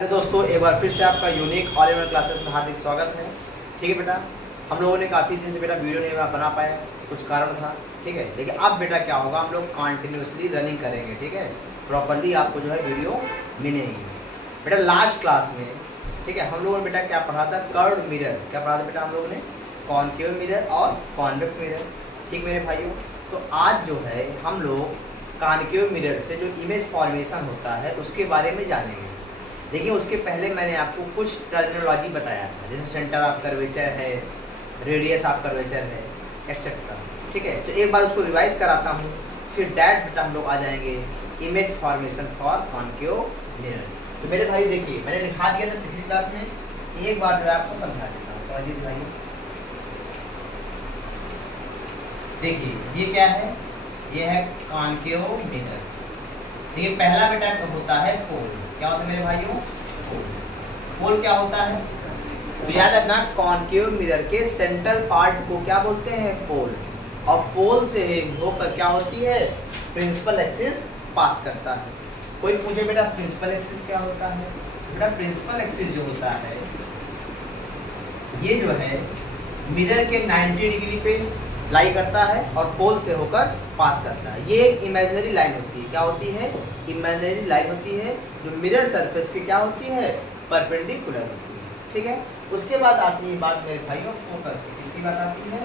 दोस्तों एक बार फिर से आपका unique all in one classes में हार्दिक स्वागत है। ठीक है बेटा, हम लोगों ने काफ़ी दिन से बेटा वीडियो नहीं बना पाए, कुछ कारण था। ठीक है, लेकिन अब बेटा क्या होगा, हम लोग कंटिन्यूसली रनिंग करेंगे। ठीक है, प्रॉपरली आपको जो है वीडियो मिलेगी। बेटा लास्ट क्लास में ठीक है हम लोगों ने बेटा क्या पढ़ा था, कर्व मिरर। क्या पढ़ा था बेटा हम लोगों ने, कॉनकेव मिरर और कॉन्वेक्स मिरर। ठीक मेरे भाइयों, तो आज जो है हम लोग कॉनकेव मिरर से जो इमेज फॉर्मेशन होता है उसके बारे में जानेंगे। देखिए उसके पहले मैंने आपको कुछ टर्मिनोलॉजी बताया था, जैसे सेंटर ऑफ कर्वेचर है, रेडियस ऑफ कर्वेचर है, एक्सेट्रा। ठीक है, तो एक बार उसको रिवाइज कराता हूँ, फिर डैट बेटा हम लोग आ जाएंगे image formation for concave mirror. तो मेरे भाई देखिए मैंने लिखा दिया था पिछली क्लास में, एक बार जो है आपको समझा देता हूँ, समझिए भाई। देखिए ये क्या है, ये है कॉनकेव मिरर। देखिए पहला बेटा होता है पोल। क्या होता है मेरे भाइयों, पोल क्या होता है, तो याद रखना कॉनकेव मिरर के सेंट्रल पार्ट को क्या बोलते हैं, पोल। और पोल से होकर क्या होती है, प्रिंसिपल एक्सिस पास करता है। कोई पूछे बेटा प्रिंसिपल एक्सिस क्या होता है, बेटा प्रिंसिपल एक्सिस जो होता है ये जो है मिरर के 90 डिग्री पे लाई करता है और पोल से होकर पास करता है। ये एक इमेजिनरी लाइन होती है। क्या होती है, इमेजिनरी लाइन होती है जो मिरर सरफेस के क्या होती है, परपेंडिकुलर होती है। ठीक है, उसके बाद आती है बात मेरे भाइयों फोकस की। किसकी बात आती है,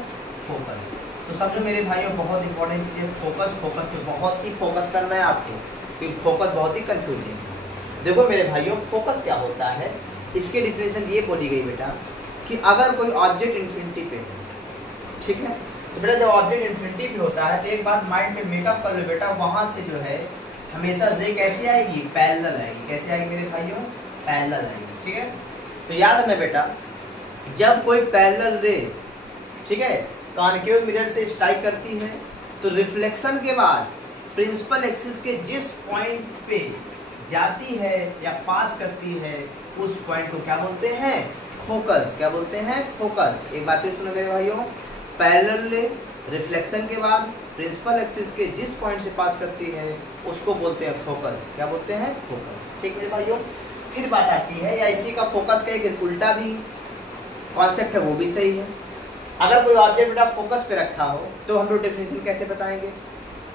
फोकस। तो समझो मेरे भाइयों बहुत इंपॉर्टेंट चीज़ है फोकस। फोकस पे बहुत ही फोकस करना है आपको, क्योंकि फोकस बहुत ही कंफ्यूजिंग है। देखो मेरे भाइयों फोकस क्या होता है, इसके डिफिनेशन ये बोली गई बेटा कि अगर कोई ऑब्जेक्ट इन्फिनिटी पे है, ठीक है, तो बेटा जब ऑब्जेक्ट इन्फिनिटी पे होता है तो एक बात माइंड में मेकअप कर लो बेटा, वहाँ से जो है हमेशा रे कैसे आएगी, पैरेलल आएगी। कैसे आएगी मेरे भाइयों, पैरेलल आएगी। ठीक है, तो याद रखना बेटा जब कोई पैरेलल रे ठीक है कॉनकेव मिरर से स्ट्राइक करती है तो रिफ्लेक्शन के बाद प्रिंसिपल एक्सिस के जिस पॉइंट पे जाती है या पास करती है उस पॉइंट को क्या बोलते हैं, फोकस। क्या बोलते हैं, फोकस। एक बात फिर सुनो मेरे भाइयों, पैरेलल रे रिफ्लेक्शन के बाद प्रिंसिपल एक्सिस के जिस पॉइंट से पास करती है उसको बोलते हैं फोकस। क्या बोलते हैं, फोकस। ठीक मेरे भाइयों, फिर बात आती है या इसी का फोकस का एक उल्टा भी कॉन्सेप्ट है, वो भी सही है। अगर कोई ऑब्जेक्ट बेटा फोकस पे रखा हो तो हम लोग डेफिनेशन कैसे बताएंगे,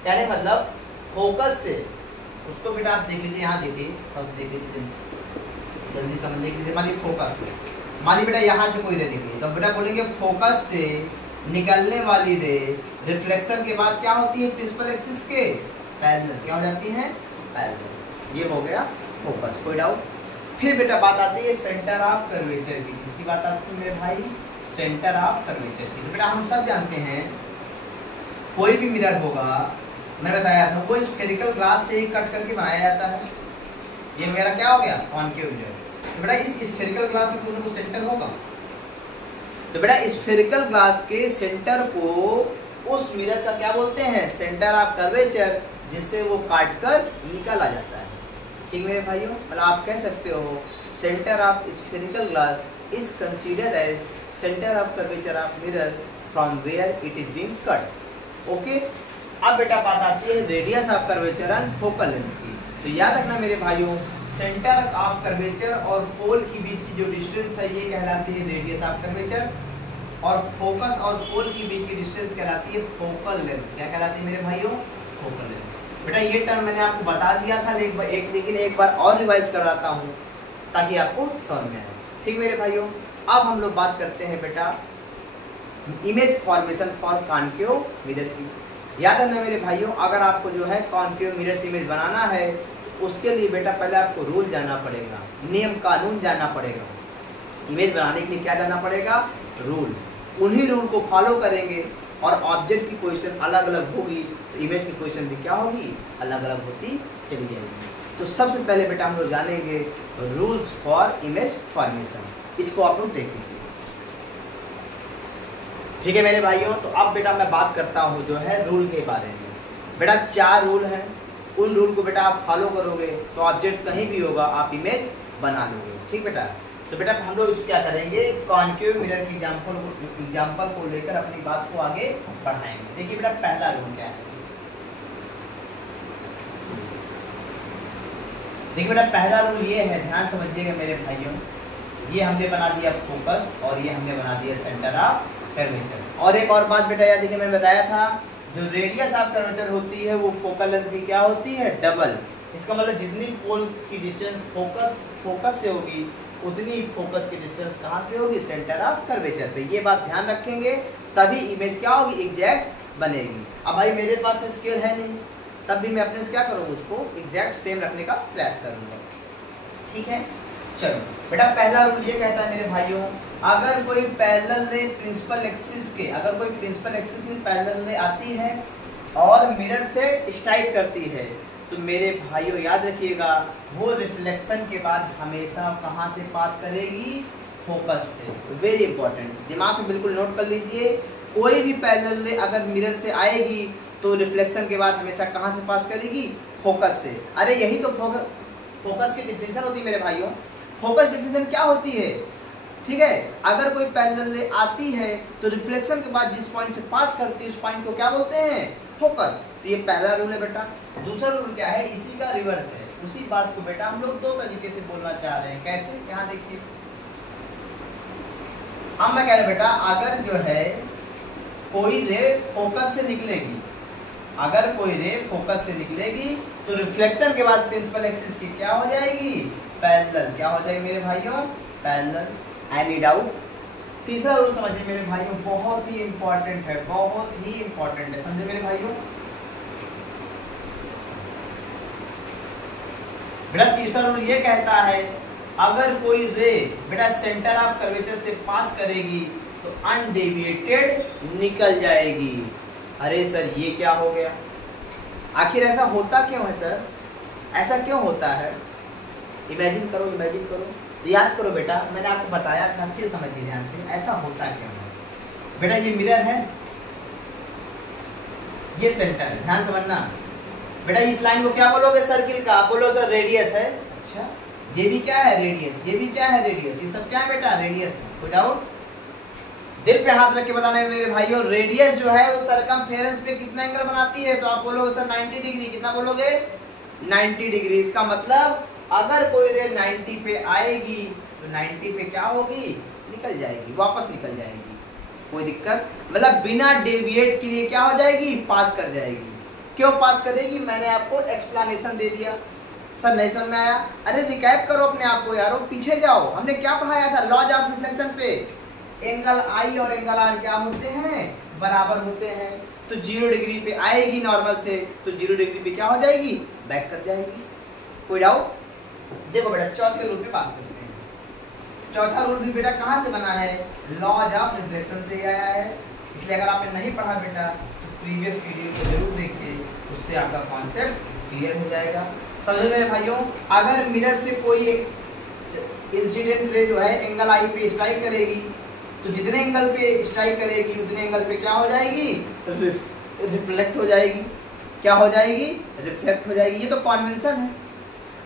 यानी मतलब फोकस से उसको बेटा आप देख लीजिए, यहाँ देखिए बस देख लीजिए जल्दी समझने के लिए। मानिए फोकस, मानिए बेटा यहाँ से कोई रे निकली तो बेटा बोलेंगे फोकस से निकलने वाली रे रिफ्लेक्शन के बाद क्या होती है, प्रिंसिपल एक्सिस के पैरेलल क्या हो जाती है, पैरेलल। ये हो गया फोकस, कोई डाउट। फिर बेटा बात आती है सेंटर ऑफ कर्वेचर की। किसकी बात आती है मेरे भाई, सेंटर ऑफ कर्वेचर की। तो बेटा हम सब जानते हैं कोई भी मिरर होगा, मैं बताया था वो स्फेरिकल ग्लास से कट करके बनाया जाता है। ये मेरा क्या हो गया, कॉनकेव मिरर। तो बेटा इस स्फेरिकल ग्लास में पूरे को सेंटर होगा, तो बेटा स्फेरिकल ग्लास के सेंटर को उस मिरर का क्या बोलते हैं, सेंटर ऑफ कर्वेचर, जिससे वो काट कर निकल आ जाता है। ठीक मेरे भाइयों, मतलब आप कह सकते हो centre of spherical glass is considered as centre of curvature of mirror from where it is being cut. Okay, अब बेटा बात आती है radius of curvature and focal length की। तो याद रखना मेरे भाइयों सेंटर ऑफ कर्वेचर और पोल के बीच की जो डिस्टेंस है ये कहलाती है रेडियस ऑफ कर्वेचर, और फोकस और पोल के बीच की डिस्टेंस कहलाती है फोकल लेंथ। क्या कहलाती है मेरे भाइयों, फोकल लेंथ। बेटा ये टर्म मैंने आपको बता दिया था लेकिन एक बार और रिवाइज कराता हूँ ताकि आपको समझ में आए। ठीक मेरे भाइयों, अब हम लोग बात करते हैं बेटा image formation for concave mirror की। याद रखना मेरे भाइयों अगर आपको जो है कॉनकेव मिरर से इमेज बनाना है तो उसके लिए बेटा पहले आपको रूल जानना पड़ेगा, नियम कानून जानना पड़ेगा। इमेज बनाने के लिए क्या जानना पड़ेगा, रूल। उन्हीं रूल को फॉलो करेंगे और ऑब्जेक्ट की पोजीशन अलग अलग होगी तो इमेज की पोजीशन भी क्या होगी, अलग अलग होती चली जाएगी। तो सबसे पहले बेटा हम लोग जानेंगे रूल्स फॉर इमेज फॉर्मेशन। इसको आप लोग देख लीजिए। ठीक है मेरे भाइयों, तो अब बेटा मैं बात करता हूँ जो है रूल के बारे में। बेटा 4 रूल हैं, उन रूल को बेटा आप फॉलो करोगे तो ऑब्जेक्ट कहीं भी होगा आप इमेज बना लोगे। ठीक बेटा, तो बेटा हम लोग इसको क्या करेंगे, कॉनकेव मिरर की एग्जाम्पल को लेकर अपनी बात को आगे बढ़ाएंगे। देखिए बेटा पहला रूल क्या है, देखिए बेटा पहला रूल ये है, ध्यान समझिएगा मेरे भाइयों, ये हमने बना दिया फोकस और ये हमने बना दिया सेंटर ऑफ कर्वेचर। और एक और बात बेटा याद देखिए, मैंने बताया था जो रेडियस ऑफ कर्वेचर होती है वो फोकल लेंथ की क्या होती है, डबल। इसका मतलब जितनी पोल्स की डिस्टेंस फोकस से होगी उतनी ही फोकस की डिस्टेंस कहाँ से होगी, सेंटर ऑफ कर्वेचर पे। ये बात ध्यान रखेंगे तभी इमेज क्या होगी, एग्जैक्ट बनेगी। अब भाई मेरे पास स्केल है नहीं, तब भी मैं अपने से क्या करूँगा, उसको एग्जैक्ट सेम रखने का प्रयास करूँगा। ठीक है, चलो बेटा पहला रूल ये कहता है मेरे भाइयों, अगर कोई पैरेलल रे प्रिंसिपल एक्सिस के, अगर कोई प्रिंसिपल एक्सिस की पैरेलल रे आती है और मिरर से स्ट्राइक करती है, तो मेरे भाइयों याद रखिएगा वो रिफ्लेक्शन के बाद हमेशा कहाँ से पास करेगी, फोकस से। वेरी इंपॉर्टेंट, दिमाग में बिल्कुल नोट कर लीजिए, कोई भी पैरेलल रे अगर मिरर से आएगी तो रिफ्लेक्शन के बाद हमेशा कहाँ से पास करेगी, फोकस से। अरे यही तो फोकस की डिफिनेशन होती है मेरे भाइयों। फोकस डिफिनेशन क्या होती है, ठीक है, अगर कोई पैरेलल रे आती है तो रिफ्लेक्शन के बाद जिस पॉइंट से पास करती है उस पॉइंट को क्या बोलते हैं, फोकस। तो ये पहला रूल है बेटा। दूसरा रूल क्या है, इसी का रिवर्स है। उसी बात को बेटा हम लोग दो तरीके से बोलना चाह रहे हैं। कैसे, यहाँ देखिए, अब मैं कह रहा बेटा अगर जो है कोई रे फोकस से निकलेगी, अगर कोई रे फोकस से निकलेगी तो रिफ्लेक्शन के बाद प्रिंसिपल एक्सिस की क्या हो जाएगी, पैरेलल। क्या हो जाएगी मेरे भाइयों, पैरेलल। Any doubt? तीसरा रूल समझिए मेरे भाइयों, बहुत ही इंपॉर्टेंट है, बहुत ही इंपॉर्टेंट है, समझे मेरे भाइयों। बेटा तीसरा रूल ये कहता है अगर कोई रे बेटा सेंटर ऑफ कर्वेचर से पास करेगी तो अनडेविएटेड निकल जाएगी। अरे सर ये क्या हो गया, आखिर ऐसा होता क्यों है सर, ऐसा क्यों होता है? इमेजिन करो, इमेजिन करो, याद करो बेटा, मैंने आपको बताया था, फिर समझिए ध्यान से, ऐसा होता क्यों है। बेटा ये मिरर है, ये सेंटर है, ध्यान समझना बेटा। इस लाइन को क्या बोलोगे, सर्किल का, बोलो सर रेडियस है। अच्छा, ये भी क्या है, रेडियस, ये भी क्या है, रेडियस, ये सब क्या है बेटा, रेडियस है। कोई डाउट? दिल पे हाथ रख के बताना है मेरे भाइयों, रेडियस जो है वो सरकमफेरेंस पे कितना एंगल बनाती है, तो आप बोलोगे सर 90 डिग्री। कितना बोलोगे, 90 डिग्री। इसका मतलब अगर कोई रे 90 पे आएगी तो 90 पे क्या होगी, निकल जाएगी, वापस निकल जाएगी, कोई दिक्कत, मतलब बिना डेविएट के लिए क्या हो जाएगी, पास कर जाएगी। क्यों पास करेगी, मैंने आपको एक्सप्लेनेशन दे दिया। सर नहीं समझ में आया? अरे रिकैप करो अपने आप को यारो, पीछे जाओ, हमने क्या पढ़ाया था, लॉज ऑफ रिफ्लेक्शन पे। एंगल आई और एंगल आर क्या होते हैं, बराबर होते हैं। तो 0 डिग्री पे आएगी नॉर्मल से, तो 0 डिग्री पे क्या हो जाएगी, बैक कर जाएगी। कोई डाउट? देखो बेटा चौथे रूल पे बात करते हैं। चौथा रूल भी बेटा कहाँ से बना है, लॉज ऑफ रिफ्लेक्शन से आया है। इसलिए अगर आपने नहीं पढ़ा बेटा तो प्रीवियस वीडियो को जरूर देखिए, उससे आपका कॉन्सेप्ट क्लियर हो जाएगा। समझो मेरे भाइयों, अगर मिरर से कोई एक इंसिडेंट रे जो है एंगल आई पे स्ट्राइक करेगी, तो जितने एंगल पे स्ट्राइक करेगी उतने एंगल पे क्या हो जाएगी, रिफ्लेक्ट हो जाएगी। क्या हो जाएगी, रिफ्लेक्ट हो जाएगी। ये तो कॉन्वेंशन है।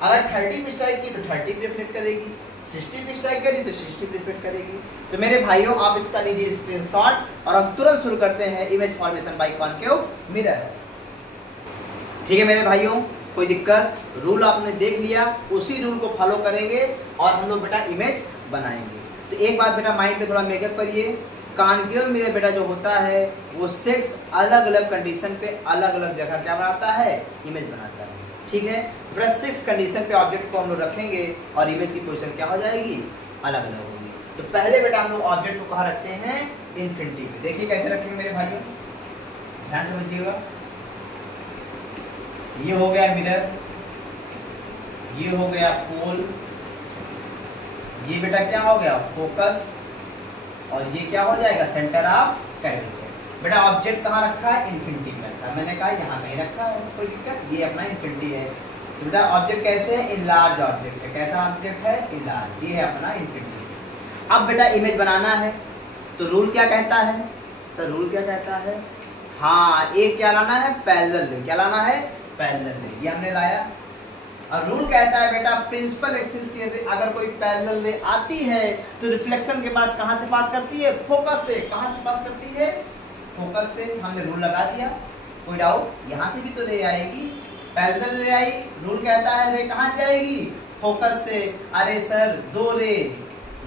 अगर 30 पे स्ट्राइक की तो 30 पे रिफ्लेक्ट करेगी, 60 पे स्ट्राइक करी तो 60 पे रिफ्लेक्ट करेगी। तो मेरे भाइयों आप इसका लीजिए स्क्रीनशॉट और अब तुरंत शुरू करते हैं image formation by concave mirror. ठीक है मेरे भाइयों, कोई दिक्कत? रूल आपने देख लिया, उसी रूल को फॉलो करेंगे और हम लोग बेटा इमेज बनाएंगे। तो एक बात बेटा माइंड पे थोड़ा मेकअप करिए, कॉनकेव मिरर बेटा जो होता है वो 6 अलग अलग कंडीशन पे अलग अलग जगह क्या बनाता है, इमेज बनाता है। ठीक है बेटा, 6 कंडीशन पे ऑब्जेक्ट को हम लोग रखेंगे और इमेज की पोजीशन क्या हो जाएगी, अलग अलग होगी। तो पहले बेटा हम लोग ऑब्जेक्ट को कहाँ रखते हैं, इन्फिनिटी पे। देखिए कैसे रखेंगे मेरे भाइयों, ध्यान समझिएगा। ये हो गया मिरर, ये हो गया पोल, ये बेटा क्या हो गया, फोकस, और ये क्या हो जाएगा, सेंटर ऑफ कर्वेचर। बेटा ऑब्जेक्ट कहाँ रखा है, इन्फिनिटी में रखा है। मैंने कहा यहाँ कहीं रखा है, कोई दिक्कत? ये अपना इन्फिनिटी है। तो बेटा ऑब्जेक्ट कैसे है, इनलार्ज ऑब्जेक्ट है। कैसा ऑब्जेक्ट है, इनलार्ज, ये है अपना इन्फिनिटी। अब बेटा इमेज बनाना है तो रूल क्या कहता है, सर रूल क्या कहता है, हाँ एक क्या लाना है, पैरेलल रे। क्या लाना है, पैरेलल रे, ये हमने लाया। और रूल कहता है बेटा प्रिंसिपल एक्सिस की अगर कोई पैरेलल रे आती है तो रिफ्लेक्शन के पास कहाँ से पास करती है, फोकस से। कहाँ से पास करती है, फोकस से। हमने रूल लगा दिया। कोई डाउट? यहाँ से भी तो रे आएगी, पैरेलल रे आई, रूल कहता है रे कहाँ जाएगी, फोकस से। अरे सर दो रे,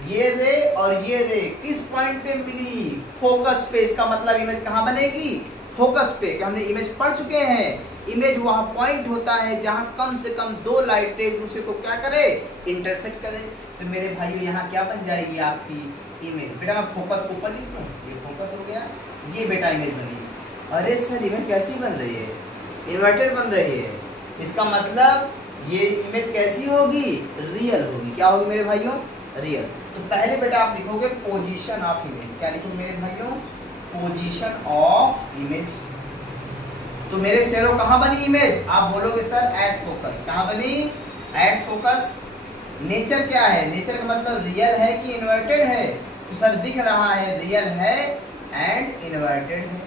ये रे और ये रे किस पॉइंट पे मिली, फोकस पे। इसका मतलब इमेज कहाँ बनेगी, फोकस पे। कि हमने इमेज पढ़ चुके हैं, इमेज वहाँ पॉइंट होता है जहाँ कम से कम दो लाइटें एक दूसरे को क्या करे, इंटरसेक्ट करे। तो मेरे भाइयों यहाँ क्या बन जाएगी आपकी इमेज। बेटा मैं फोकस को ऊपर लिखता हूँ, ये फोकस हो गया, ये बेटा इमेज बनी। अरे सर इमेज कैसी बन रही है, इन्वर्टेड बन रही है। इसका मतलब ये इमेज कैसी होगी, रियल होगी। क्या होगी मेरे भाइयों, रियल। तो पहले बेटा आप लिखोगे पोजीशन ऑफ इमेज। क्या लिखोगे मेरे भाइयों, पोजीशन ऑफ इमेज। तो मेरे शेरों कहाँ बनी इमेज, आप बोलोगे सर एट फोकस। कहाँ बनी, एट फोकस। नेचर क्या है, नेचर का मतलब रियल है कि इन्वर्टेड है। तो सर दिख रहा है रियल है एंड इन्वर्टेड है।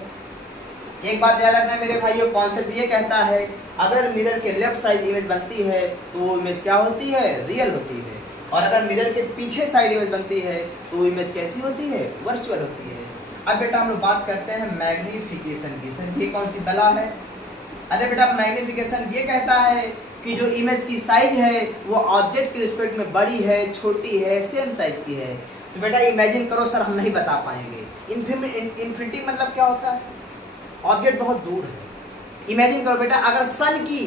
एक बात याद रखना मेरे भाइयों, कॉन्सेप्ट ये कहता है अगर मिरर के लेफ्ट साइड इमेज बनती है तो वो इमेज क्या होती है, रियल होती है। और अगर मिरर के पीछे साइड इमेज बनती है तो वो इमेज कैसी होती है, वर्चुअल होती है। अब बेटा हम लोग बात करते हैं मैग्नीफिकेशन की। सर ये कौन सी बला है। अरे बेटा मैग्नीफिकेशन ये कहता है कि जो इमेज की साइज है वो ऑब्जेक्ट के रिस्पेक्ट में बड़ी है, छोटी है, सेम साइज की है। तो बेटा इमेजिन करो सर हम नहीं बता पाएंगे। इन्फिनिटी मतलब क्या होता है, ऑब्जेक्ट बहुत दूर है। इमेजिन करो बेटा अगर सन की,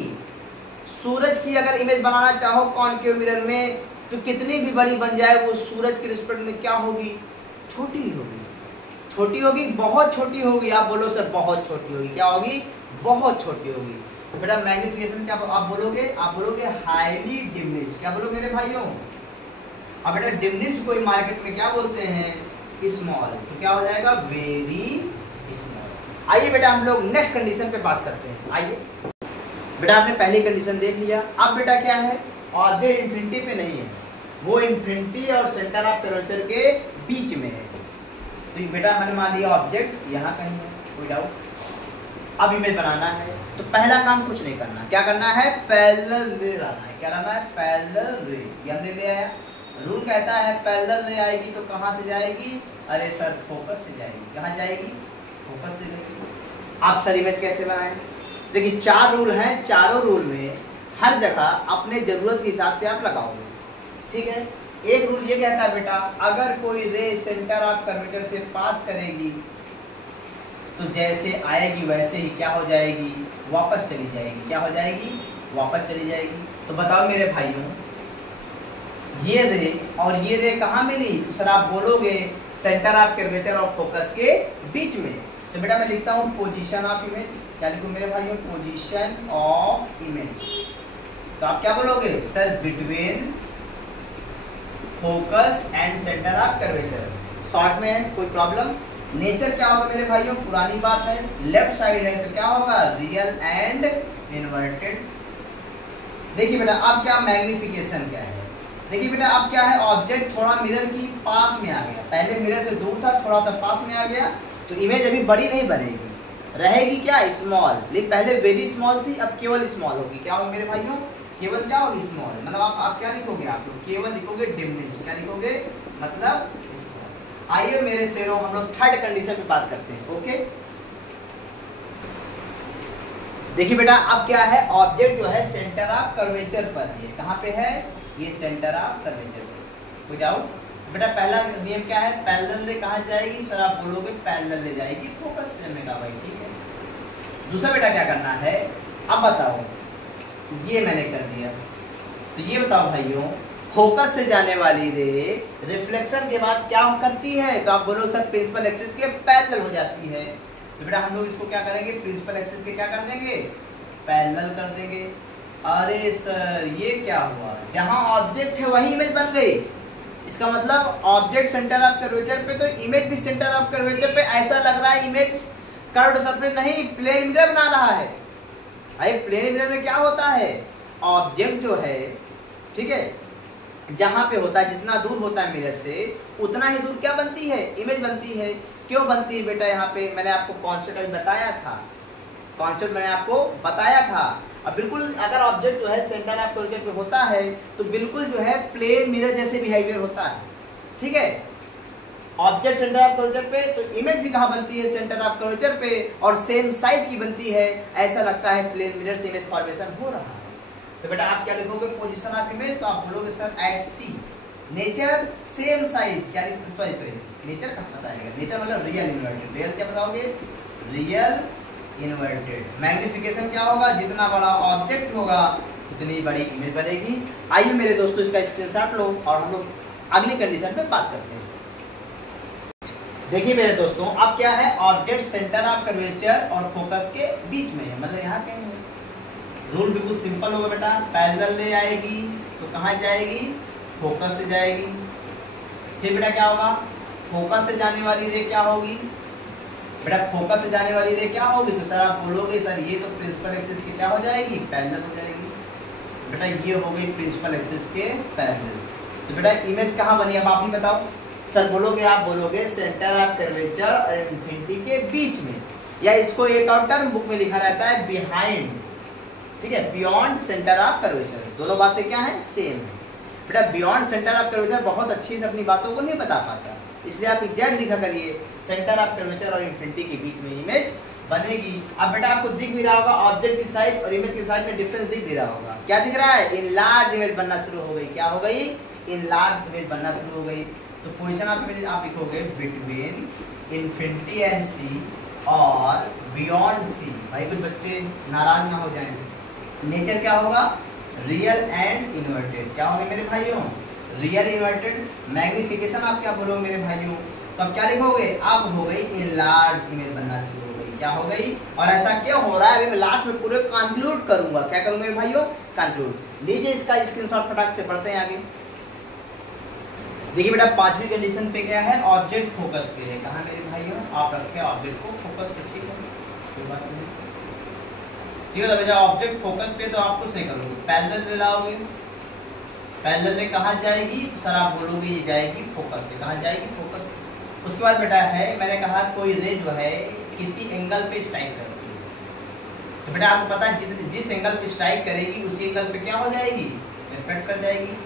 सूरज की अगर इमेज बनाना चाहो कॉनकेव मिरर में तो कितनी भी बड़ी बन जाए वो सूरज के रिस्पेक्ट में क्या होगी, छोटी होगी। छोटी होगी, बहुत छोटी होगी। आप बोलो सर बहुत छोटी होगी। क्या होगी, बहुत छोटी होगी। तो बेटा मैग्नीफिकेशन क्या आप बोलोगे, आप बोलोगे हाईली डिमिनिश्ड। क्या बोलो मेरे भाइयों, अब बेटा डिमिनिश्ड को मार्केट में क्या बोलते हैं, स्मॉल। तो क्या हो जाएगा, वेरी स्मॉल। आइए बेटा हम लोग नेक्स्ट कंडीशन पे बात करते हैं। आइए बेटा आपने पहली कंडीशन देख लिया। अब बेटा क्या है, ऑब्जेक्ट इन्फिनिटी पे नहीं है, वो इन्फिनिटी और सेंटर ऑफ कर्वेचर के बीच में है। तो बेटा मैंने मान लिया ऑब्जेक्ट यहाँ कहीं है, कोई डाउट। अब इमेज बनाना है तो पहला काम कुछ नहीं करना, क्या करना है, पैरेलल रे लाना है। क्या लाना है, पैरेलल रे। ये हमने ले आया। रूल कहता है पैरेलल रे आएगी तो कहाँ से जाएगी, अरे सर फोकस से जाएगी। कहाँ जाएगी, फोकस से जाएगी। आप सर इमेज कैसे बनाएं, देखिए 4 रूल हैं, चारों रूल में हर जगह अपने जरूरत के हिसाब से आप लगाओगे, ठीक है। एक रूल ये कहता है बेटा अगर कोई रे सेंटर ऑफ कर्वेचर से पास करेगी तो जैसे आएगी वैसे ही क्या हो जाएगी, वापस चली जाएगी। क्या हो जाएगी, वापस चली जाएगी। तो बताओ मेरे भाइयों ये रे और ये रे कहाँ मिली, तो सर आप बोलोगे सेंटर ऑफ कर्वेचर और फोकस के बीच में। तो बेटा मैं लिखता हूँ पोजीशन ऑफ इमेज। क्या लिखूँ मेरे भाइयों, पोजीशन ऑफ इमेज। तो आप क्या बोलोगे, sir between focus and centre of curvature. Short में है, कोई प्रॉब्लम। नेचर क्या होगा मेरे भाइयों, पुरानी बात है, लेफ्ट साइड है तो क्या होगा, रियल एंड इन्वर्टेड। देखिए बेटा अब क्या मैग्नीफिकेशन क्या है, देखिए बेटा अब क्या है, ऑब्जेक्ट थोड़ा मिरर की पास में आ गया। पहले मिरर से दूर था, थोड़ा सा पास में आ गया तो इमेज अभी बड़ी नहीं बनेगी, रहेगी क्या, स्मॉल। लेकिन पहले वेरी स्मॉल थी, अब केवल स्मॉल होगी। क्या होगी मेरे भाइयों, केवल क्या होगी, स्मॉल। मतलब आप क्या लिखोगे, आप लोग केवल लिखोगे डिमिनिश्ड। क्या लिखोगे, मतलब स्मॉल। आइए मेरे शेरों हम लोग थर्ड कंडीशन पे बात करते हैं। ओके देखिए बेटा अब क्या है, ऑब्जेक्ट जो है सेंटर ऑफ कर्वेचर पर है। कहाँ पे है, ये सेंटर ऑफ कर्वेचर पर। कोई डाउट बेटा, पहला नियम क्या है, पैरेलल रे कहाँ जाएगी, सर आप बोलोगे पैरेलल रे जाएगी फोकस से। में कहा भाई ठीक है। दूसरा बेटा क्या करना है, अब बताओ, ये मैंने कर दिया तो ये बताओ भाइयों फोकस से जाने वाली रे रिफ्लेक्शन के बाद क्या करती है, तो आप बोलो सर प्रिंसिपल एक्सिस के पैरेलल हो जाती है। तो बेटा हम लोग इसको क्या करेंगे, प्रिंसिपल एक्सिस के क्या कर देंगे, पैरेलल कर देंगे। अरे सर ये क्या हुआ, जहां ऑब्जेक्ट है वही इमेज बन गई। इसका मतलब ऑब्जेक्ट सेंटर ऑफ कर्वेचर पे तो इमेज भी सेंटर ऑफ कर्वेचर पे। ऐसा लग रहा है इमेज कर्व्ड सरफेस नहीं, प्लेन मिरर बना रहा है। अरे प्लेन मिरर में क्या होता है, ऑब्जेक्ट जो है ठीक है जहां पे होता है, जितना दूर होता है मिरर से उतना ही दूर क्या बनती है, इमेज बनती है। क्यों बनती है बेटा, यहाँ पे मैंने आपको कॉन्सेप्ट अभी बताया था, कॉन्सेप्ट मैंने आपको बताया था। अब बिल्कुल अगर ऑब्जेक्ट जो है सेंटर ऑफ कर्वेचर पे होता है तो बिल्कुल जो है प्लेन मिरर जैसे बिहेवियर होता है, ठीक है। ऑब्जेक्ट सेंटर ऑफ कर्वेचर पे, तो इमेज भी कहाँ बनती है, सेंटर ऑफ कर्वेचर पे, और सेम साइज की बनती है। ऐसा लगता है प्लेन मिरर से इमेज फॉर्मेशन हो रहा है। तो बेटा आप क्या लिखोगे पोजीशन ऑफ इमेज, तो आप बोलोगे sir eight see nature same size, क्या सॉरी नेचर कहाँ पता है, नेचर मतलब रियल इन्वर्टेड, रियल क्या बताओगे, रियल इन्वर्टेड। मैग्निफिकेशन क्या होगा, जितना बड़ा ऑब्जेक्ट होगा उतनी बड़ी इमेज बनेगी। आइए मेरे दोस्तों इसका स्क्रीनशॉट लो और हम लोग अगली कंडीशन पे बात करते हैं। देखिए मेरे दोस्तों अब क्या है, ऑब्जेक्ट सेंटर ऑफ कर्वेचर और फोकस के बीच में है, मतलब यहाँ कहीं है। रूल बिल्कुल सिंपल होगा बेटा, पैरेलल ले आएगी तो कहाँ जाएगी, फोकस से जाएगी। फिर बेटा क्या होगा, फोकस से जाने वाली रे क्या होगी, बेटा फोकस से जाने वाली रे क्या होगी, तो सर आप बोलोगे सर ये तो प्रिंसिपल एक्सिस की क्या हो जाएगी, पैरेलल हो जाएगी। बेटा ये हो गई प्रिंसिपल एक्सिस के पैरेलल। तो बेटा इमेज कहाँ बनी, अब आप ही बताओ। सर बोलोगे, आप बोलोगे सेंटर ऑफ कर्वेचर और इन्फिनिटी के बीच में, या इसको एक और टर्म बुक में लिखा रहता है बिहाइंड, ठीक है, बियॉन्ड सेंटर ऑफ कर्वेचर। दोनों बातें क्या है, सेम है। बेटा बियॉन्ड सेंटर ऑफ कर्वेचर बहुत अच्छी से अपनी बातों को नहीं बता पाता, इसलिए आप एग्जैक्ट लिखा करिए सेंटर ऑफ कर्वेचर और इन्फिनिटी के बीच में इमेज बनेगी। अब बेटा आपको दिख भी रहा होगा ऑब्जेक्ट की साइज और इमेज की साइज में डिफरेंस दिख भी रहा होगा। क्या दिख रहा है, इनलार्ज इमेज बनना शुरू हो गई। क्या हो गई, इनलार्ज इमेज बनना शुरू हो गई। तो पोजीशन ऑफ इमेज आप लिखोगे बिटवीन इन्फिनिटी एंड सी और बियॉन्ड सी। भाई कुछ बच्चे नाराज ना हो जाएंगे। नेचर क्या होगा, रियल एंड इन्वर्टेड। क्या होगा मेरे भाइयों, रियल इन्वर्टेड। मैग्निफिकेशन आप क्या बोलोगे मेरे भाइयों, तो अब क्या लिखोगे, आप हो गई इनलार्ज इमेज बनना शुरू हो गई। क्या हो गई, और ऐसा क्यों हो रहा है अभी मैं लास्ट में पूरे कंक्लूड करूंगा। क्या करूंगा मेरे भाइयों, कंक्लूड। लीजिए इसका स्क्रीनशॉट फटाक से पढ़ते हैं आगे। देखिए बेटा पांचवी कंडीशन पे क्या है, ऑब्जेक्ट फोकस पे है। कहाँ मेरे भाइयों, आप रखे ऑब्जेक्ट को फोकस पे, ठीक है, कोई बात नहीं, ठीक है। तो बेटा ऑब्जेक्ट फोकस पे तो आप कुछ नहीं करोगे, पैरेलल ले लाओगे। पैरेलल में कहाँ जाएगी, तो सर आप बोलोगे ये जाएगी फोकस से। कहाँ जाएगी, फोकस। उसके बाद बेटा है, मैंने कहा कोई रे जो है किसी एंगल पे स्ट्राइक करती है, तो बेटा आपको पता है जिस एंगल पे स्ट्राइक करेगी उसी एंगल पे क्या हो जाएगी, रिफ्लेक्ट कर जाएगी।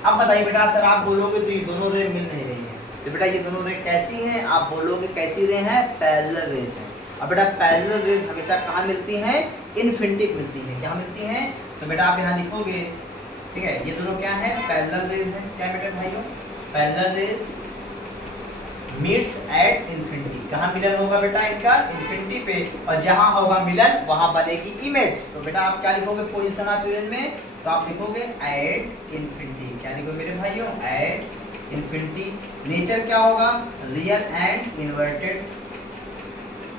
अब बताइए बेटा सर आप बोलोगे तो ये दोनों रे मिल नहीं रही है, तो बेटा ये दोनों रे कैसी हैं, आप बोलोगे कैसी रे हैं, पैरेलल रेस हैं। अब बेटा पैरेलल रेस हमेशा कहाँ मिलती हैं, इन्फिनिटी मिलती है। क्या मिलती हैं, तो बेटा आप यहाँ लिखोगे, ठीक है, ये दोनों क्या है, पैरेलल रेस है। क्या बेटा भाइयों, parallel rays meets at infinity. कहाँ मिलन होगा बेटा इनका, इन्फिनिटी पे, और जहाँ होगा मिलन वहाँ बनेगी इमेज। तो बेटा आप क्या लिखोगे पोजीशन ऑफ इमेज में, तो आप लिखोगे एट इन्फिनिटी। क्या लिखोगे मेरे भाइयों, एट इन्फिनिटी। नेचर क्या होगा, रियल एंड इन्वर्टेड।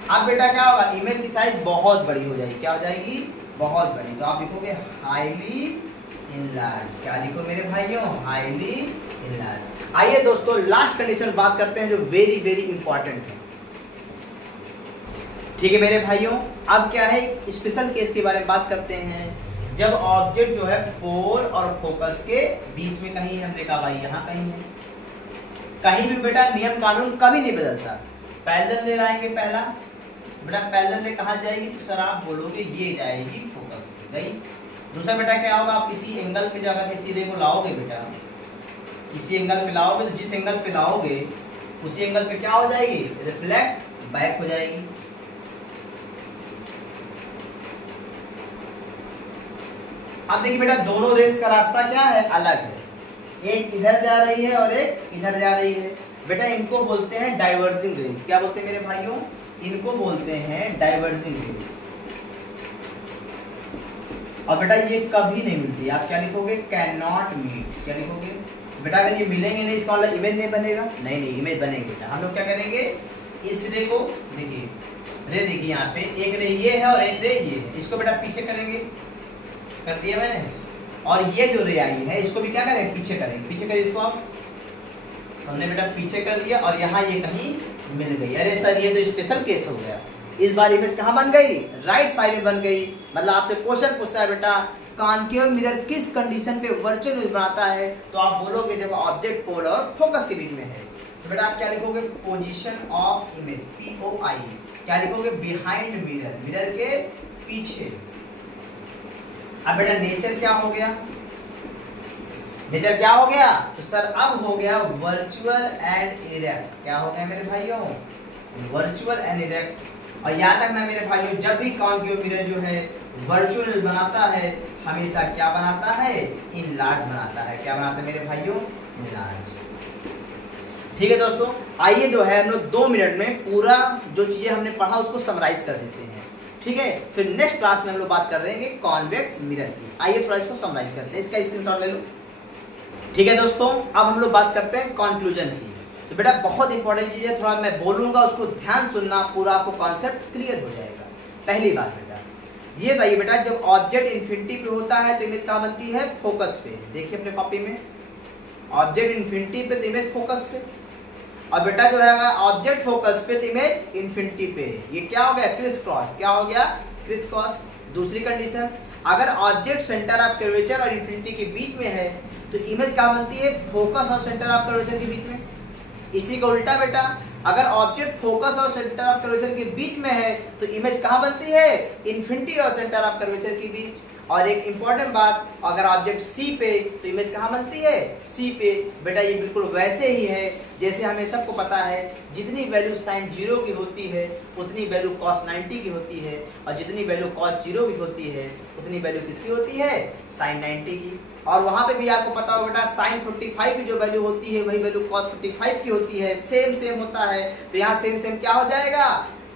अब बेटा क्या होगा, इमेज की साइज बहुत बड़ी हो जाएगी। क्या हो जाएगी, बहुत बड़ी। तो आप लिखोगे हाईली इनलार्ज। क्या लिखो मेरे भाइयों, हाईली इनलार्ज। आइए दोस्तों लास्ट कंडीशन बात करते हैं जो वेरी वेरी इंपॉर्टेंट है, ठीक है मेरे भाइयों। अब क्या है, स्पेशल केस के बारे में बात करते हैं, जब ऑब्जेक्ट जो है पोल और फोकस के बीच में कहीं है। हमने कहा भाई यहाँ कहीं है, कहीं भी बेटा नियम कानून कभी नहीं बदलता। पैरेलल ले लाएंगे पहला, बेटा पैरेलल ले कहाँ जाएगी, तो सर आप बोलोगे ये जाएगी फोकस गई। दूसरा बेटा क्या होगा, आप किसी एंगल पे जाकर किसी रे को लाओगे, बेटा किसी एंगल पे लाओगे, तो जिस एंगल पे लाओगे उसी एंगल पे क्या हो जाएगी, रिफ्लेक्ट बैक हो जाएगी। अब देखिए बेटा दोनों रेस का रास्ता क्या है, अलग है। एक इधर जा रही है और एक इधर जा रही है। बेटा इनको बोलते हैं डाइवर्जिंग रेस। क्या बोलते हैं मेरे भाइयों, इनको बोलते हैं डाइवर्जिंग रेस। और बेटा ये कभी नहीं मिलती। आप क्या लिखोगे, कैन नॉट मीट। क्या लिखोगे बेटा, अगर ये मिलेंगे नहीं इसका मतलब इमेज नहीं बनेगा, नहीं इमेज बनेगी। बेटा हम लोग क्या करेंगे, इस रे को देखिए, रे देखिए यहाँ पे एक रे ये है और एक रे ये है, इसको बेटा पीछे करेंगे, कर दिया मैंने। और ये जो रे आई है इसको भी क्या करेंगे, पीछे करेंगे। पीछे करिए इसको आप, हमने बेटा पीछे कर दिया और यहाँ ये कहीं मिल गई। अरे सर ये तो स्पेशल केस हो गया, इस बार इमेज कहाँ बन गई, राइट साइड में बन गई। मतलब आपसे क्वेश्चन पूछता है बेटा कॉन्केव मिरर किस कंडीशन पे वर्चुअल इमेज बनाता है, तो आप बोलोगे जब ऑब्जेक्ट पोल और फोकस के बीच में है। तो बेटा आप क्या लिखोगे, पोजीशन ऑफ इमेज, POI। क्या लिखोगे, बिहाइंड मिरर, मिरर के पीछे। अब बेटा नेचर क्या हो गया, नेचर क्या हो गया? तो सर अब हो गया वर्चुअल एंड इरेक्ट। क्या हो गया मेरे भाइयों? Virtual and erect. और याद रखना मेरे भाइयों, जब भी कॉन्केव मिरर जो है वर्चुअल बनाता है, हमेशा क्या बनाता है? इनलार्ज बनाता है। क्या बनाता है मेरे भाइयों? इनलार्ज। ठीक है दोस्तों, आइए जो है हम लोग 2 मिनट में पूरा जो चीजें हमने पढ़ा उसको समराइज कर देते हैं। ठीक है, फिर नेक्स्ट क्लास में हम लोग बात कर देंगे कॉन्वेक्स मिरर की। आइए थोड़ा इसको समराइज करते हैं, इसका स्क्रीनशॉट ले लो। ठीक है दोस्तों, अब हम लोग बात करते हैं कंक्लूजन की। तो बेटा बहुत इंपॉर्टेंट चीज है, थोड़ा मैं बोलूंगा उसको ध्यान सुनना, पूरा आपको कॉन्सेप्ट क्लियर हो जाएगा। पहली बात बेटा ये बताइए बेटा, जब ऑब्जेक्ट इन्फिनिटी पे होता है तो इमेज कहाँ बनती है? फोकस पे। देखिए अपने कॉपी में, ऑब्जेक्ट इन्फिनिटी पे तो इमेज फोकस पे, और बेटा जो है ऑब्जेक्ट फोकस पे तो इमेज इन्फिनिटी पे। ये क्या हो गया? Criss cross. क्या हो गया? Criss cross. दूसरी कंडीशन, अगर ऑब्जेक्ट सेंटर ऑफ कर्वेचर और इन्फिनिटी के बीच में है तो इमेज क्या बनती है? फोकस और सेंटर ऑफ कर्वेचर के बीच में। इसी का उल्टा बेटा, अगर ऑब्जेक्ट फोकस और सेंटर ऑफ कर्वेचर के बीच में है तो इमेज कहाँ बनती है? इन्फिनिटी और सेंटर ऑफ कर्वेचर के बीच। और एक इंपॉर्टेंट बात, अगर ऑब्जेक्ट सी पे तो इमेज कहाँ बनती है? सी पे। बेटा ये बिल्कुल वैसे ही है जैसे हमें सबको पता है, जितनी वैल्यू साइन 0 की होती है उतनी वैल्यू कॉस 90 की होती है, और जितनी वैल्यू कॉस 0 की होती है उतनी वैल्यू किसकी होती है? साइन 90 की। और वहां पे भी आपको पता होगा बेटा, साइन 45 की जो वैल्यू होती है वही वैल्यू कॉस 45 की होती है। सेम सेम होता है, तो यहाँ सेम सेम क्या हो जाएगा?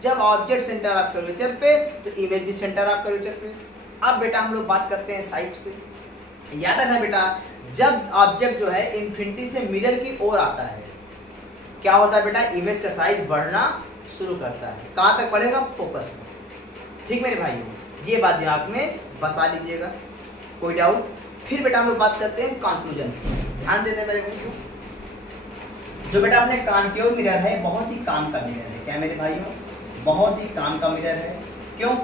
जब ऑब्जेक्ट सेंटर ऑफ कर्वेचर पे तो इमेज भी सेंटर ऑफ कर्वेचर पे। अब बेटा हम लोग बात करते हैं साइज पे। याद रखना बेटा, जब ऑब्जेक्ट जो है इन्फिनिटी से मिरर की ओर आता है क्या होता है बेटा? इमेज का साइज बढ़ना शुरू करता है। कहाँ तक बढ़ेगा? फोकस में। ठीक मेरे भाइयों, ये बात दिमाग में बसा लीजिएगा, कोई डाउट? फिर बेटा हम लोग बात करते हैं कंक्लूजन। ध्यान देना मेरे भाइयों, जो बेटा अपने कॉन्केव मिरर है बहुत ही काम का मिरर है। क्या मेरे भाइयों? बहुत ही काम का मिरर है। क्यों?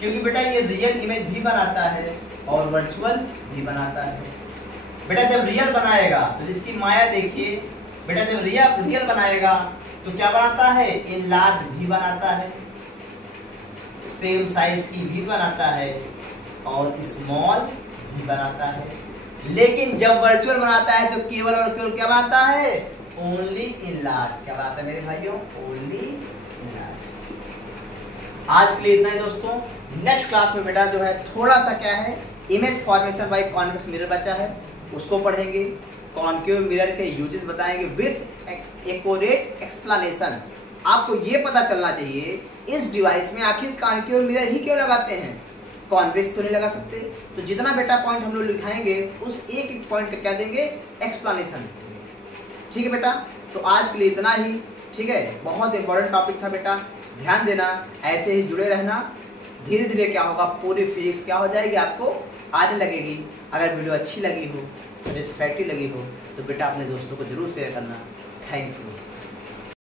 क्योंकि बेटा ये रियल इमेज भी बनाता है और वर्चुअल भी बनाता है। बेटा जब रियल बनाएगा तो इसकी माया देखिए बेटा, जब रियल बनाएगा तो क्या बनाता है? इनलार्ज भी बनाता है, सेम साइज की भी बनाता है, और स्मॉल भी बनाता है। लेकिन जब वर्चुअल बनाता है तो केवल और केवल क्या बनाता है? Only enlarge. क्या बनाता है मेरे भाइयों? Only enlarge. आज के लिए इतना ही दोस्तों। नेक्स्ट क्लास में बेटा जो है थोड़ा सा क्या है, image formation by convex mirror बचा है, उसको पढ़ेंगे। कॉन्केव मिरर के यूजेस बताएंगे विथ एक्यूरेट एक्सप्लेनेशन। आपको ये पता चलना चाहिए इस डिवाइस में आखिर कॉन्केव मिरर ही क्यों लगाते हैं, कॉन्वेक्स तो नहीं लगा सकते। तो जितना बेटा पॉइंट हम लोग लिखाएंगे उस एक एक पॉइंट का क्या देंगे? एक्सप्लेनेशन। ठीक है बेटा, तो आज के लिए इतना ही। ठीक है, बहुत इंपॉर्टेंट टॉपिक था बेटा, ध्यान देना, ऐसे ही जुड़े रहना। धीरे धीरे क्या होगा, पूरी फिजिक्स क्या हो जाएगी आपको आने लगेगी। अगर वीडियो अच्छी लगी हो, सेटिस्फैक्टरी लगी हो तो बेटा अपने दोस्तों को जरूर शेयर करना। Thank you.